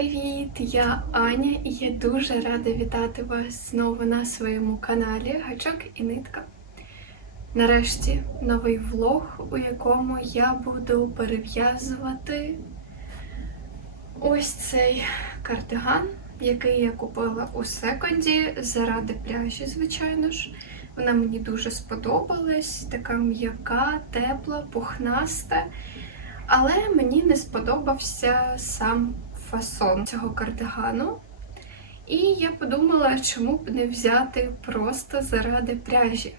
привіт! Я Аня і я дуже рада вітати вас знову на своєму каналі Гачок і Нитка. Нарешті новий влог, у якому я буду перев'язувати ось цей кардиган, який я купила у секонді заради пряжі, звичайно ж. Вона мені дуже сподобалась, така м'яка, тепла, пухнаста. Але мені не сподобався сам фасон цього кардигану. І я подумала, чому б не взяти просто заради пряжі.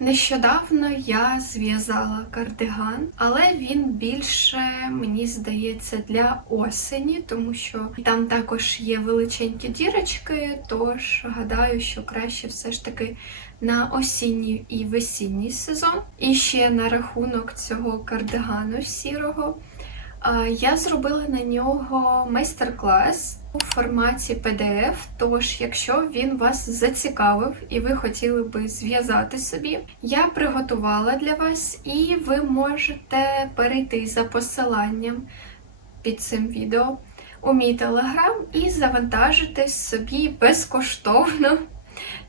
Нещодавно я зв'язала кардиган, але він більше, мені здається, для осені, тому що там також є величенькі дірочки, тож гадаю, що краще все ж таки на осінній і весінній сезон. І ще на рахунок цього кардигану сірого. Я зробила на нього майстер-клас у форматі PDF, тож, якщо він вас зацікавив і ви хотіли би зв'язати собі, я приготувала для вас, і ви можете перейти за посиланням під цим відео у мій телеграм і завантажити собі безкоштовно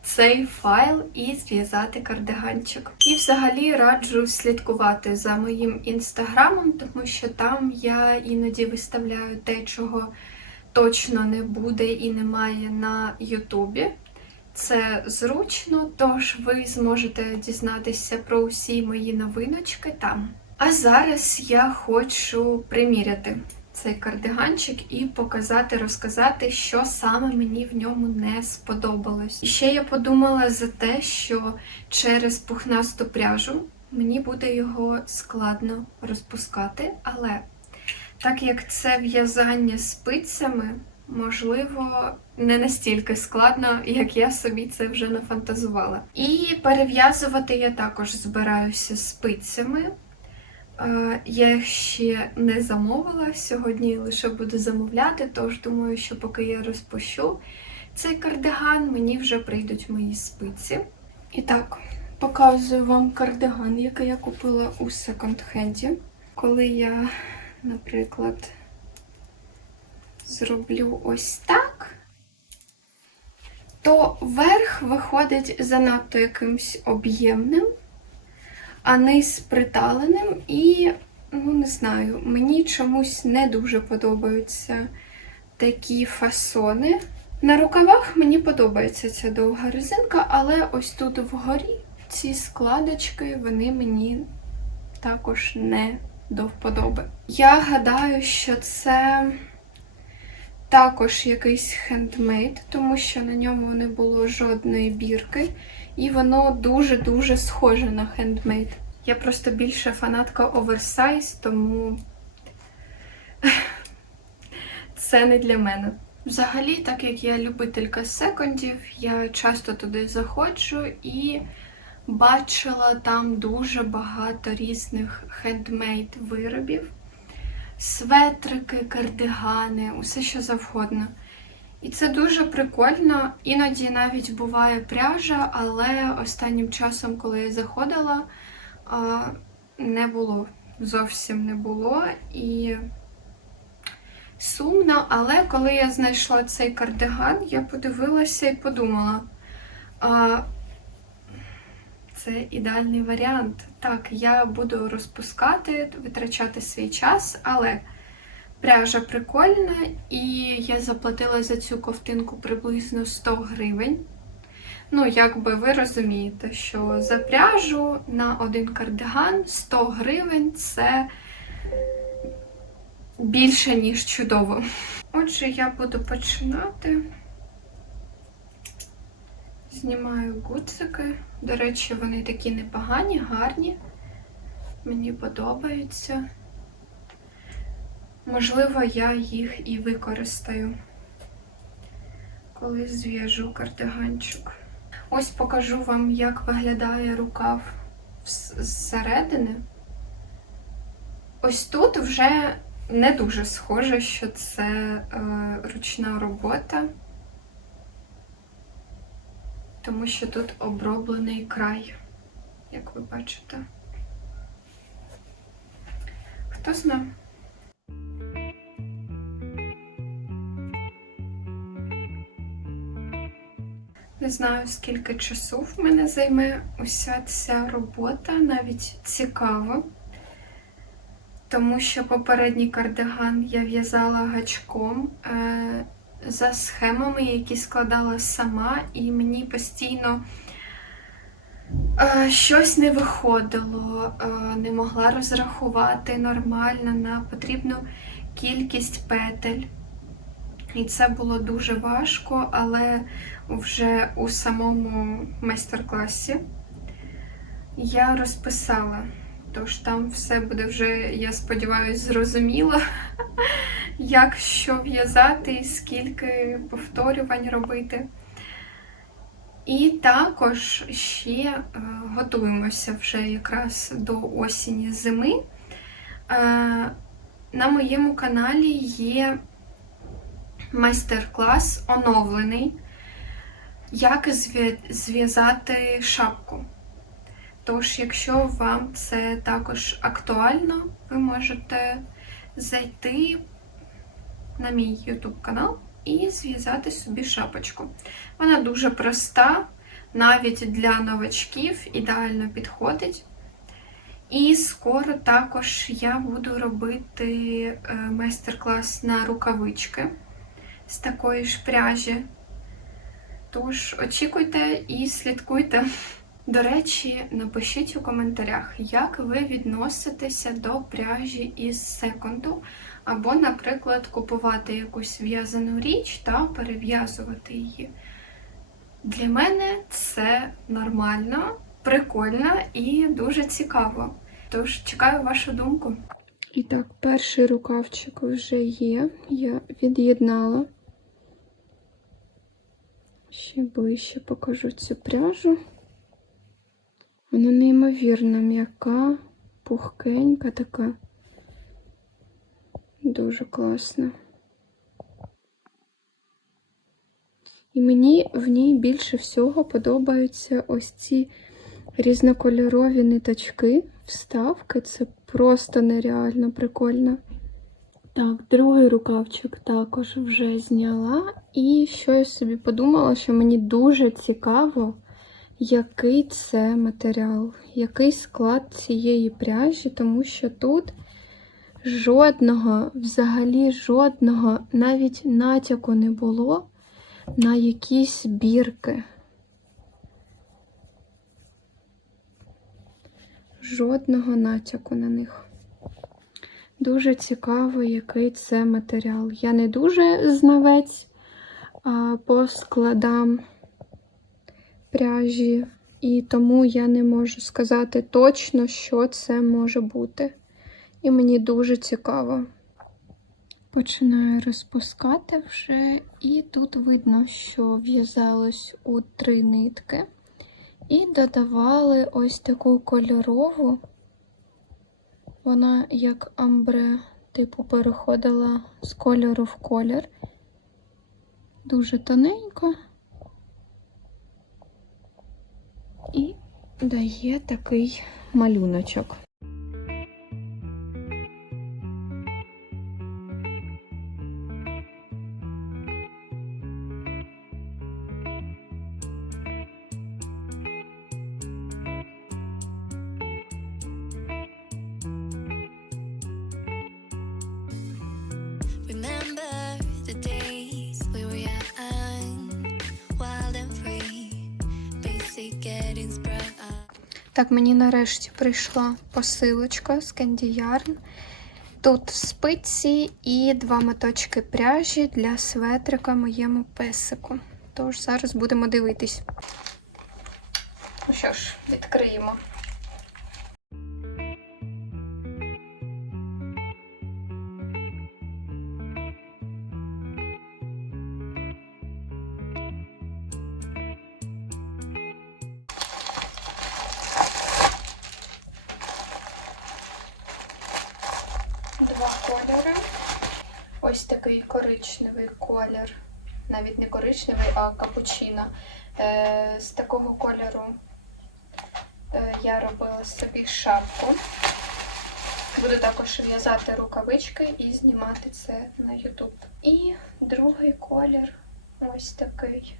цей файл і зв'язати кардиганчик. І взагалі раджу слідкувати за моїм інстаграмом, тому що там я іноді виставляю те, чого точно не буде і немає на Ютубі. Це зручно, тож ви зможете дізнатися про усі мої новиночки там. А зараз я хочу приміряти цей кардиганчик і показати, розказати, що саме мені в ньому не сподобалось. І ще я подумала за те, що через пухнасту пряжу мені буде його складно розпускати, але так як це в'язання спицями, можливо, не настільки складно, як я собі це вже нафантазувала. І перев'язувати я також збираюся спицями. Я їх ще не замовила. Сьогодні лише буду замовляти, тож думаю, що поки я розпущу цей кардиган, мені вже прийдуть мої спиці. І так, показую вам кардиган, який я купила у секонд-хенді. Коли я, наприклад, зроблю ось так, то верх виходить занадто якимсь об'ємним а низ приталеним, і, ну, не знаю, мені чомусь не дуже подобаються такі фасони. На рукавах мені подобається ця довга резинка, але ось тут вгорі ці складочки, вони мені також не до вподоби. Я гадаю, що це також якийсь хендмейд, тому що на ньому не було жодної бірки. І воно дуже-дуже схоже на хендмейд. Я просто більше фанатка оверсайз, тому це не для мене. Взагалі, так як я любителька секондів, я часто туди заходжу і бачила там дуже багато різних хендмейд виробів. Светрики, кардигани, усе що завгодно. І це дуже прикольно. Іноді навіть буває пряжа, але останнім часом, коли я заходила, не було. Зовсім не було. І сумно, але коли я знайшла цей кардиган, я подивилася і подумала, це ідеальний варіант. Так, я буду розпускати, витрачати свій час, але. Пряжа прикольна, і я заплатила за цю ковтинку приблизно 100 гривень. Ну, якби ви розумієте, що за пряжу на один кардиган 100 гривень це більше, ніж чудово. Отже, я буду починати. Знімаю гудзики. До речі, вони такі непогані, гарні. Мені подобаються. Можливо, я їх і використаю, коли зв'яжу кардиганчик. Ось покажу вам, як виглядає рукав зсередини. Ось тут вже не дуже схоже, що це е, ручна робота, тому що тут оброблений край, як ви бачите. Хто знає? Не знаю, скільки часу в мене займе уся ця робота, навіть цікаво. Тому що попередній кардиган я в'язала гачком е, за схемами, які складала сама, і мені постійно е, щось не виходило, е, не могла розрахувати нормально на потрібну кількість петель. І це було дуже важко, але вже у самому майстер-класі я розписала. Тож там все буде вже, я сподіваюся, зрозуміло, як що в'язати скільки повторювань робити. І також ще е, готуємося вже якраз до осені зими. Е, на моєму каналі є майстер-клас оновлений, як зв'язати шапку. Тож, якщо вам це також актуально, ви можете зайти на мій YouTube канал і зв'язати собі шапочку. Вона дуже проста, навіть для новачків ідеально підходить. І скоро також я буду робити е, майстер-клас на рукавички з такої ж пряжі. Тож очікуйте і слідкуйте. До речі, напишіть у коментарях, як ви відноситеся до пряжі із секонду, або, наприклад, купувати якусь в'язану річ та перев'язувати її. Для мене це нормально, прикольно і дуже цікаво. Тож чекаю вашу думку. І так, перший рукавчик вже є. Я від'єднала. Ще ближче покажу цю пряжу. Вона неймовірно м'яка, пухкенька така. Дуже класна. І мені в ній більше всього подобаються ось ці різнокольорові ниточки, вставки. Це просто нереально прикольно. Так, другий рукавчик також вже зняла. І що я собі подумала, що мені дуже цікаво, який це матеріал, який склад цієї пряжі, тому що тут жодного, взагалі жодного, навіть натяку не було на якісь бірки. Жодного натяку на них. Дуже цікаво, який це матеріал. Я не дуже знавець а, по складам пряжі, і тому я не можу сказати точно, що це може бути. І мені дуже цікаво. Починаю розпускати вже, і тут видно, що в'язалось у три нитки. І додавали ось таку кольорову. Вона як амбре, типу, переходила з кольору в колір. Дуже тоненько. І дає такий малюночок. Так, мені нарешті прийшла посилочка з Yarn. Тут спиці і два моточки пряжі для светрика моєму песику. Тож зараз будемо дивитись. Ну що ж, відкриємо. Коричневий, капучино. Е, з такого кольору е, я робила собі шапку. Буду також в'язати рукавички і знімати це на YouTube. І другий колір ось такий.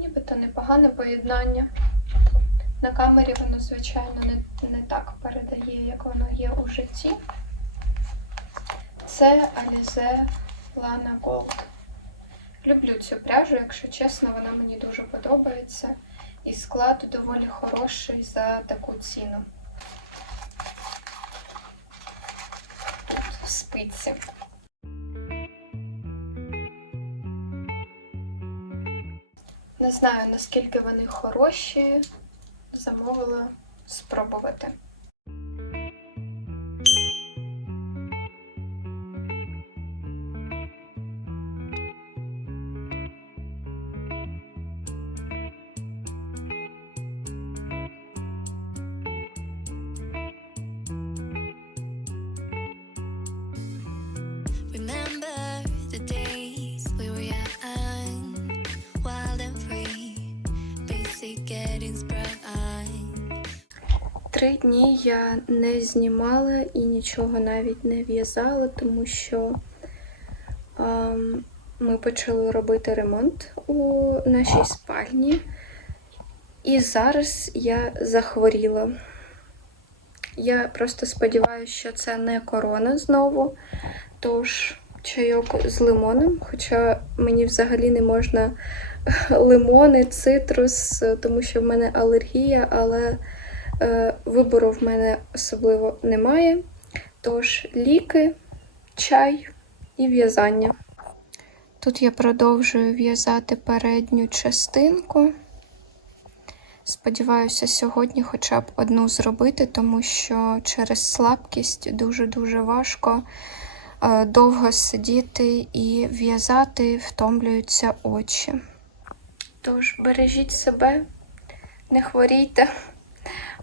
Нібито непогане поєднання. На камері воно, звичайно, не, не так передає, як воно є у житті. Це Alize Lana Gold. Люблю цю пряжу, якщо чесно, вона мені дуже подобається. І склад доволі хороший за таку ціну. Тут спиці. Не знаю, наскільки вони хороші. Замовила спробувати. Три дні я не знімала і нічого навіть не в'язала, тому що ем, ми почали робити ремонт у нашій спальні. І зараз я захворіла. Я просто сподіваюся, що це не корона знову. Тож чайок з лимоном, хоча мені взагалі не можна лимони, цитрус, тому що в мене алергія, але е, вибору в мене особливо немає. Тож ліки, чай і в'язання. Тут я продовжую в'язати передню частинку. Сподіваюся, сьогодні хоча б одну зробити, тому що через слабкість дуже-дуже важко е, довго сидіти і в'язати, втомлюються очі. Тож бережіть себе, не хворійте.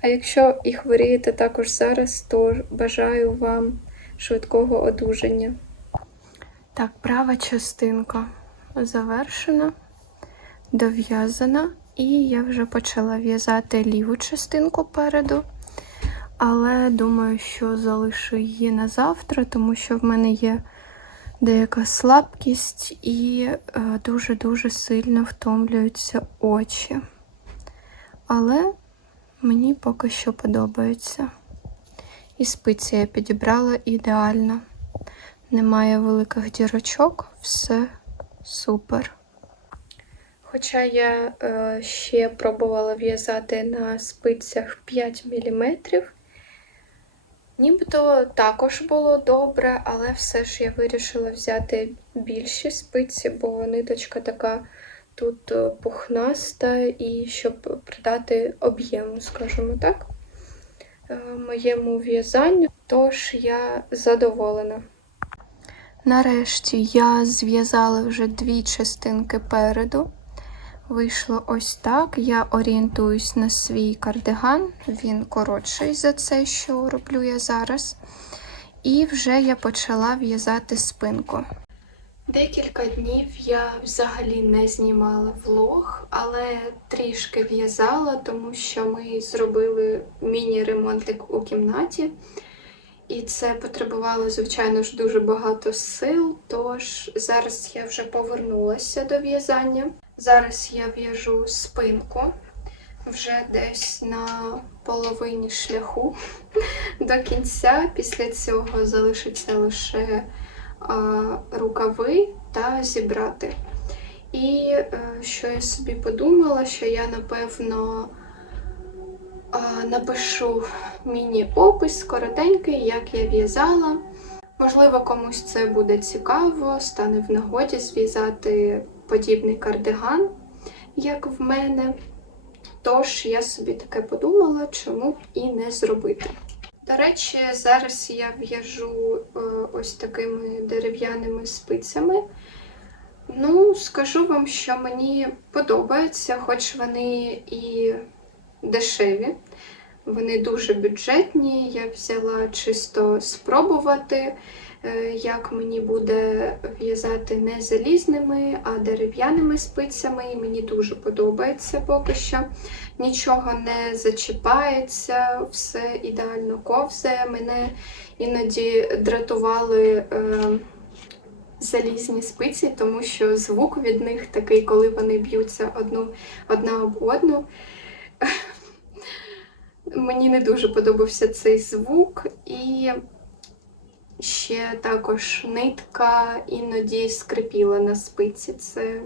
А якщо і хворієте також зараз, то бажаю вам швидкого одужання. Так, права частинка завершена, дов'язана, і я вже почала в'язати ліву частинку переду. Але думаю, що залишу її на завтра, тому що в мене є деяка слабкість і е, дуже-дуже сильно втомлюються очі. Але мені поки що подобається. І спиці я підібрала ідеально. Немає великих дірочок, все супер. Хоча я е, ще пробувала в'язати на спицях 5 мм, нібито також було добре, але все ж я вирішила взяти більші спиці, бо ниточка така тут е, пухнаста і щоб придати об'єму, скажімо так, е, моєму в'язанню. Тож я задоволена. Нарешті я зв'язала вже дві частинки переду. Вийшло ось так. Я орієнтуюсь на свій кардиган, він коротший за це, що роблю я зараз. І вже я почала в'язати спинку. Декілька днів я взагалі не знімала влог, але трішки в'язала, тому що ми зробили міні-ремонтик у кімнаті. І це потребувало, звичайно ж, дуже багато сил. Тож зараз я вже повернулася до в'язання. Зараз я в'яжу спинку вже десь на половині шляху до кінця. Після цього залишиться лише рукави та зібрати. І е, що я собі подумала, що я напевно напишу міні-опис коротенький, як я в'язала. Можливо, комусь це буде цікаво, стане в нагоді зв'язати подібний кардиган, як в мене. Тож я собі таке подумала, чому б і не зробити. До речі, зараз я в'яжу е, ось такими дерев'яними спицями. Ну, скажу вам, що мені подобається, хоч вони і дешеві. Вони дуже бюджетні. Я взяла чисто спробувати, як мені буде в'язати не залізними, а дерев'яними спицями. І мені дуже подобається поки що. Нічого не зачіпається, все ідеально ковзає. Мене іноді дратували. е, залізні спиці, тому що звук від них такий, коли вони б'ються одну одна об одну. Мені не дуже подобався цей звук, і ще також нитка іноді скрипіла на спиці. Це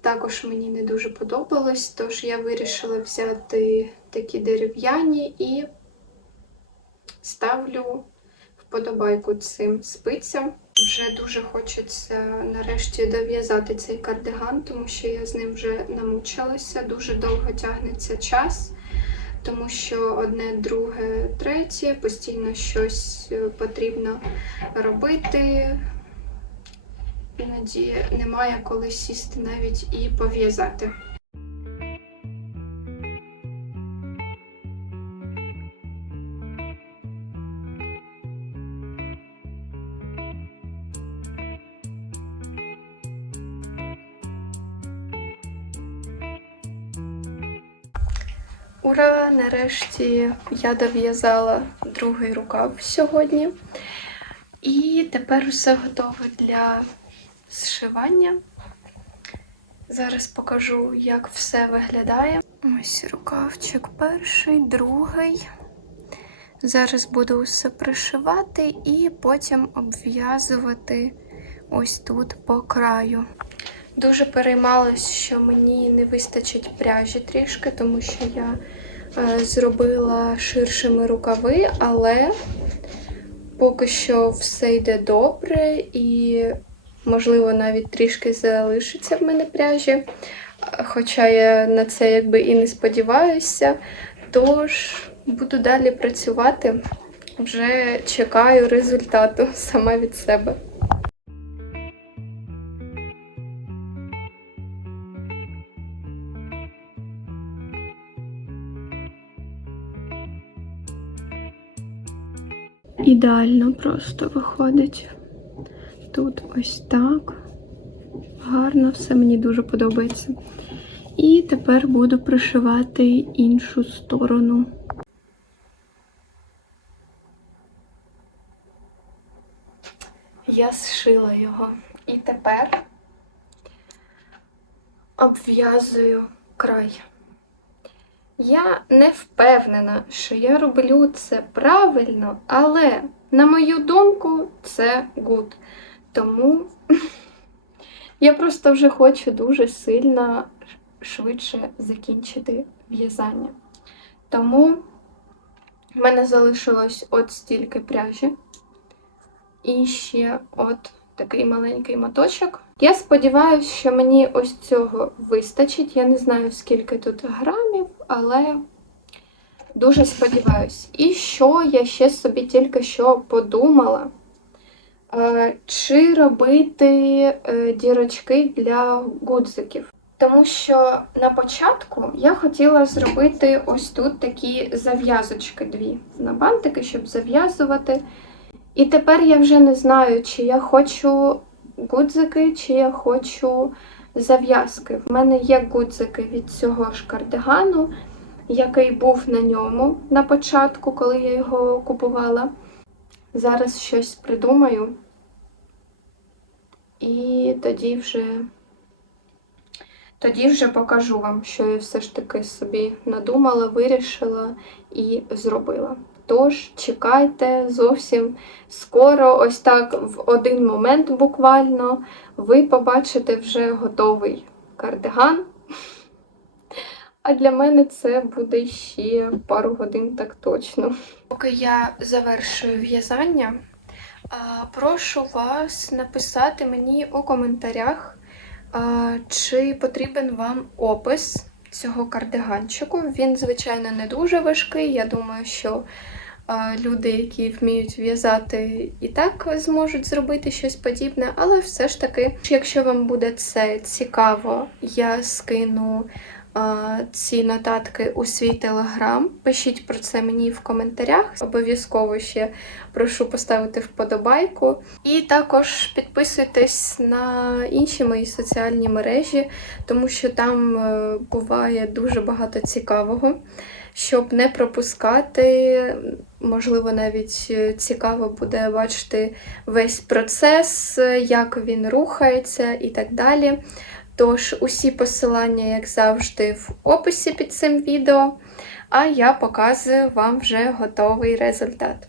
також мені не дуже подобалось, тож я вирішила взяти такі дерев'яні і ставлю вподобайку цим спицям. Вже дуже хочеться нарешті дов'язати цей кардиган, тому що я з ним вже намучилася. Дуже довго тягнеться час, тому що одне, друге, третє, постійно щось е, потрібно робити. Іноді немає коли сісти навіть і пов'язати. Ура! Нарешті я дов'язала другий рукав сьогодні. І тепер все готове для зшивання. Зараз покажу, як все виглядає. Ось рукавчик перший, другий. Зараз буду все пришивати і потім обв'язувати ось тут по краю. Дуже переймалась, що мені не вистачить пряжі трішки, тому що я е, зробила ширшими рукави, але поки що все йде добре і, можливо, навіть трішки залишиться в мене пряжі. Хоча я на це якби і не сподіваюся. Тож буду далі працювати. Вже чекаю результату сама від себе. Ідеально просто виходить. Тут ось так. Гарно, все мені дуже подобається. І тепер буду пришивати іншу сторону. Я зшила його. І тепер обв'язую край. Я не впевнена, що я роблю це правильно, але, на мою думку, це гуд. Тому я просто вже хочу дуже сильно швидше закінчити в'язання. Тому в мене залишилось от стільки пряжі. І ще от такий маленький моточок. Я сподіваюся, що мені ось цього вистачить. Я не знаю, скільки тут грамів, але дуже сподіваюсь. І що я ще собі тільки що подумала, Е, чи робити е, дірочки для гудзиків. Тому що на початку я хотіла зробити ось тут такі зав'язочки дві на бантики, щоб зав'язувати. І тепер я вже не знаю, чи я хочу гудзики, чи я хочу зав'язки. В мене є гудзики від цього ж кардигану, який був на ньому на початку, коли я його купувала. Зараз щось придумаю. І тоді вже, тоді вже покажу вам, що я все ж таки собі надумала, вирішила і зробила. Тож чекайте зовсім скоро, ось так в один момент буквально, ви побачите вже готовий кардиган. А для мене це буде ще пару годин так точно. Поки я завершую в'язання, прошу вас написати мені у коментарях, чи потрібен вам опис цього кардиганчику. Він, звичайно, не дуже важкий. Я думаю, що люди, які вміють в'язати, і так зможуть зробити щось подібне. Але все ж таки, якщо вам буде це цікаво, я скину ці нотатки у свій телеграм. Пишіть про це мені в коментарях. Обов'язково ще прошу поставити вподобайку. І також підписуйтесь на інші мої соціальні мережі, тому що там е, буває дуже багато цікавого. Щоб не пропускати. Можливо, навіть е, цікаво буде бачити весь процес, е, як він рухається і так далі. Тож, усі посилання, як завжди, в описі під цим відео, а я показую вам вже готовий результат.